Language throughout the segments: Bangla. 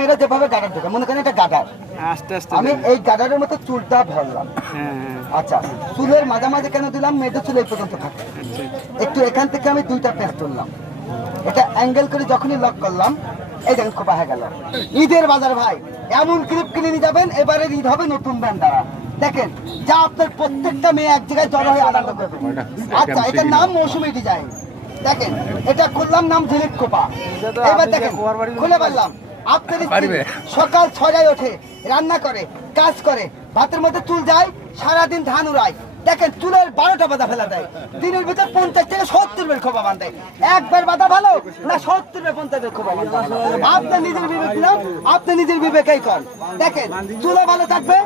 মেয়েরা যেভাবে গাডার ঢোকে, মনে করেন এটা গাডার, আস্তে আস্তে আমি এই গাডারের মতো চুলটা ভরলাম। আচ্ছা, চুলের মাঝামাঝি কেন দিলাম? মেয়েদের চুল এই পর্যন্ত থাকে, একটু এখান থেকে আমি দুইটা পেঁচ তুললাম, এটা অ্যাঙ্গেল করে যখনই লক করলাম, এই দেখেন খোপা হয়ে গেল। ঈদের বাজার ভাই, এমন ক্লিপ কিনে নিয়ে যাবেন, এবারে ঈদ হবে নতুন ব্যান্ড দ্বারা। দেখেন যা আপনার প্রত্যেকটা মেয়ে এক জায়গায় জড়ো হয়ে আনন্দ করবে। আচ্ছা, এটার নাম মৌসুমী ডিজাইন। দেখেন এটা করলাম নাম ঝিলিক খোপা। এবার দেখেন খুলে বললাম, আপনার সকাল 6টায় ওঠে, রান্না করে, কাজ করে, ভাতের মধ্যে চুল যায়, সারাদিন ধান উড়ায়, দেখেন চুলের 12টা বাধা ফেলা দেয়, দিনের ভিতর 50 থেকে 70 বের খোপা বাঁধে। একবার বাধা ভালো না, 70 বের 50 বের খোপা বাঁধে। আপনার নিজের বিবেক দিলাম, আপনি নিজের বিবেকেই কর। দেখেন চুলও ভালো থাকবে,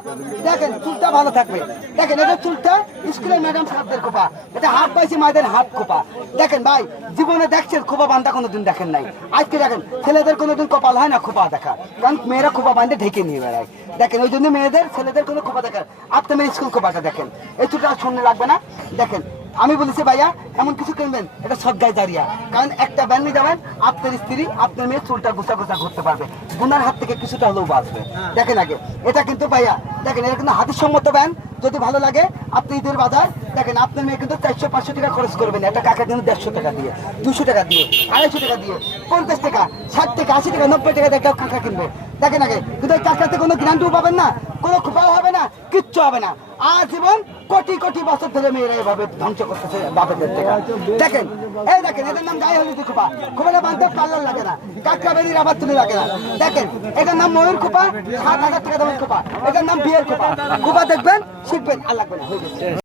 দেখেন চুলটা ভালো থাকবে। দেখেন এটা চুলটা স্কুলের ম্যাডাম সাহেবদের খোপা, এটা হাফ পাইছি মায়েদের হাফ খোপা। দেখেন ভাই, জীবনে দেখছেন খোপা বান্ধা কোনোদিন দেখেন নাই, আজকে দেখেন ছেলেদের কোনোদিন কপাল হয় না খোপা দেখা, কারণ মেয়েরা খোপা বাঁধে ঢেকে নিয়ে বেড়ায়। দেখেন ওই জন্য মেয়েদের ছেলেদের কোনো খোপা দেখার, আপনি মেয়ে স্কুল খোপাটা দেখেন, এই চুলটা শুনলে লাগবে না। দেখেন আমি বলেছি ভাইয়া এমন কিছু কিনবেন, এটা সজ্ঞায় দাঁড়িয়া, কারণ একটা ব্যান্ড নিয়ে যাবেন, আপনার স্ত্রী আপনার মেয়ে চুলটা গোছা গোছা ঘুরতে পারবে, গুনার হাত থেকে কিছুটা হলেও বাঁচবে। দেখেন আগে এটা কিন্তু ভাইয়া, দেখেন এটা কিন্তু হাতের সম্মত ব্যান্ড, যদি ভালো লাগে আপনি ঈদের বাজার দেখেন, আপনার মেয়ে কিন্তু 400-500 টাকা খরচ করবেন, একটা কাকা কিন্তু 150 টাকা দিয়ে, 200 টাকা দিয়ে, 250 টাকা দিয়ে, 50 টাকা, 60 টাকা, 80 টাকা, 90 টাকা একটা কাকা কিনবে। দেখেন আগে কিন্তু ওই কাকাতে কোনো গ্রান্টও পাবেন না, কোনো খোপাও হবে না, কিচ্ছু হবে না। আজীবন কোটি কোটি বছর ধরে মেয়েরা এভাবে ধ্বংস করতেছে বাপেদের টাকা। দেখেন এই দেখেন এটার নাম গায়ে হলুদি খোপা, খোপাটা বাঁধতে পার্লার লাগে না, কাকড়া বেরির আবার তুলে লাগে না। দেখেন এটার নাম ময়ূর খোপা, 7,000 টাকা দামের খোপা, এটার নাম বিয়ের খোপা। খোপা দেখবেন শিখবেন, আর লাগবে না, হয়ে গেছে।